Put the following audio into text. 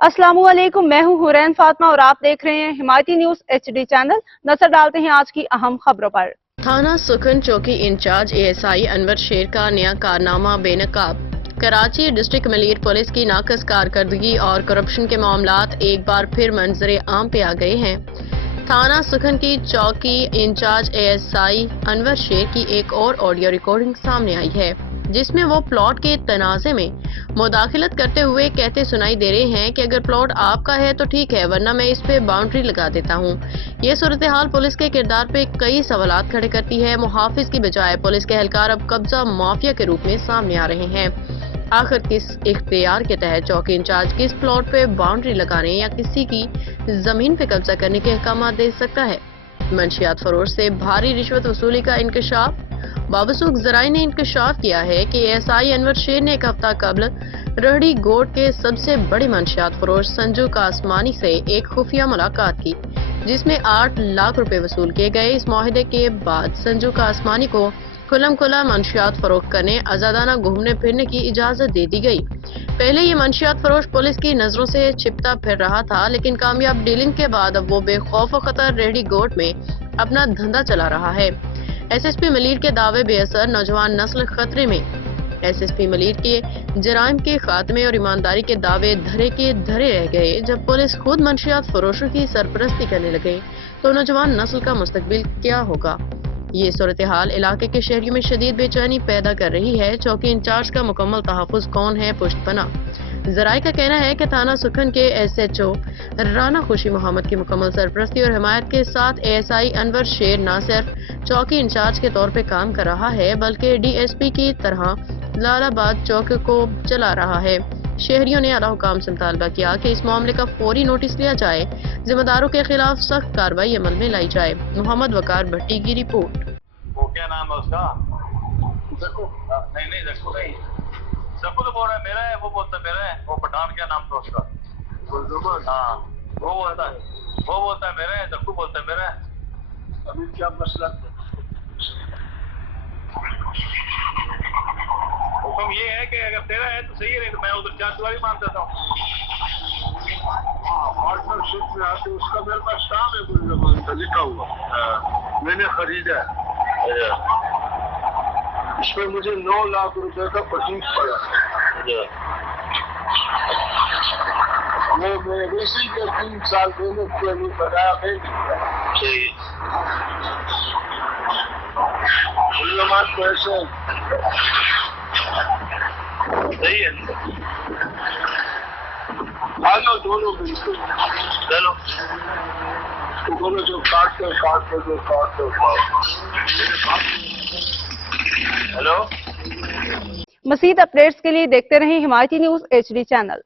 अस्सलामुअलैकुम, मैं हूं हुरैन फातिमा और आप देख रहे हैं हिमायती न्यूज HD चैनल। नजर डालते हैं आज की अहम खबरों पर। थाना सुखन चौकी इंचार्ज ASI अनवर शेर का नया कारनामा बेनकाब। कराची डिस्ट्रिक्ट मलीर पुलिस की नाकस कारकर्दगी और करप्शन के मामलात एक बार फिर मंजर आम पे आ गए हैं। थाना सुखन की चौकी इंचार्ज ASI अनवर शेर की एक और ऑडियो रिकॉर्डिंग सामने आई है, जिसमें वो प्लॉट के तनाज़े में मुदाखलत करते हुए कहते सुनाई दे रहे हैं कि अगर प्लॉट आपका है तो ठीक है, वरना मैं इस पे बाउंड्री लगा देता हूँ। ये सूरत हाल पुलिस के किरदार पे कई सवालात खड़े करती है। मुहाफिज की बजाय पुलिस के एहलकार अब कब्जा माफिया के रूप में सामने आ रहे हैं। आखिर किस इख्तियार के तहत चौकी इंचार्ज किस प्लॉट पे बाउंड्री लगाने या किसी की जमीन पे कब्जा करने के अहकाम दे सकता है? मंशियात फरोश से भारी रिश्वत वसूली का इंकशाफ। बाबसूख जराई ने इंकशाफ किया है कि ASI अनवर शेर ने एक हफ्ता कबल रहड़ी गोट के सबसे बड़े मंशियात फरोश संजू कासमानी से एक खुफिया मुलाकात की, जिसमें 8 लाख रुपए वसूल किए गए। इस मुआहदे के बाद संजू कासमानी को खुलम खुला मंशियात फरोख्त करने, आजादाना घूमने फिरने की इजाजत दे दी गई। पहले ये मंशियात फरोश पुलिस की नजरों से छिपता फिर रहा था, लेकिन कामयाब डीलिंग के बाद अब वो बेखौफ खतर रेहड़ी गोट में अपना धंधा चला रहा है। SSP मलीर के दावे बेअसर, नौजवान नस्ल खतरे में। SSP मलीर के जराइम के खात्मे और ईमानदारी के दावे धरे के धरे रह गए। जब पुलिस खुद मंशियात फरोशों की सरपरस्ती करने लगे तो नौजवान नस्ल का मुस्तकबिल क्या होगा? ये सूरत हाल इलाके के शहरियों में शदीद बेचैनी पैदा कर रही है। चौकी इंचार्ज का मुकम्मल तहफ़्फ़ुज़ कौन है पुश्तपना? जराये का कहना है कि थाना सुखन के SHO राना खुशी मोहम्मद की मुकम्मल सरपरस्ती और हिमायत के साथ ASI अनवर शेर न सिर्फ चौकी इंचार्ज के तौर पे काम कर रहा है, बल्कि DSP की तरह लालाबाद चौक को चला रहा है। शहरियों ने आला हुकाम से मुतालबा किया कि इस मामले का फौरी नोटिस लिया जाए, जिम्मेदारों के खिलाफ सख्त कार्रवाई अमल में लाई जाए। मोहम्मद वकार भट्टी की रिपोर्ट। वो क्या नाम है उसका? नहीं जक्कू तो बोल रहा है मेरा है, वो बोलता है मेरा है। वो पठान क्या नाम था उसका? हाँ, वो बोलता है मेरा है, जक्कू बोलता है मेरा है। अभी क्या मसला? हुक्म ये है कि अगर तेरा है तो सही है, नहीं तो मैं उधर 4 सवारी मान देता हूँ। पार्टनरशिप में आके उसका मेरे पास काम है, कुछ जमान का लिखा हुआ मैंने खरीदा है। इसमें मुझे 9 लाख रुपए का पचीस पड़ा। वो मैं इसी के 3 साल पहले के लिए बताया सही पैसे सही है। आ जाओ दोनों बिल्कुल, चलो तो बोलो जो काट दो। हेलो, मज़ीद अपडेट्स के लिए देखते रहें हिमायती न्यूज HD चैनल।